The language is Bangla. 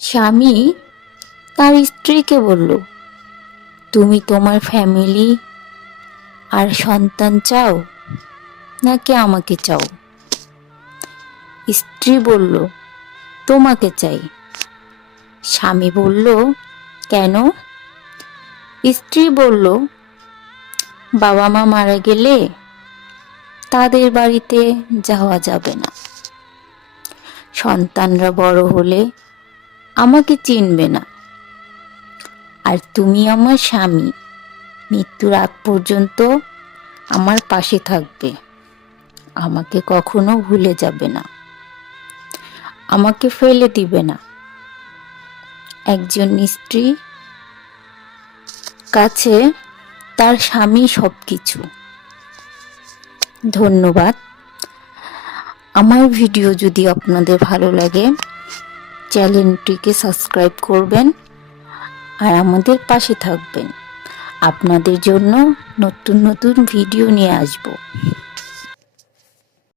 স্বামী তার স্ত্রীকে বলল, তুমি তোমার ফ্যামিলি আর সন্তান চাও নাকি আমাকে চাও? স্ত্রী বলল, তোমাকে চাই। স্বামী বলল, কেন? স্ত্রী বলল, বাবা মা মারা গেলে তাদের বাড়িতে যাওয়া যাবে না। সন্তানরা বড় হলে আমাকে চিনবে না। আর তুমি আমার স্বামী, মৃত্যুর আগ পর্যন্ত আমার পাশে থাকবে। আমাকে কখনো ভুলে যাবে না। আমাকে ফেলে দিবে না। একজন স্ত্রী কাছে তার স্বামী সব কিছু ধন্যবাদ। আমার ভিডিও যদি আপনাদের ভালো লাগে চ্যানেলটিকে সাবস্ক্রাইব করবেন আর আমাদের পাশে থাকবেন। আপনাদের জন্য নতুন নতুন ভিডিও নিয়ে আসব।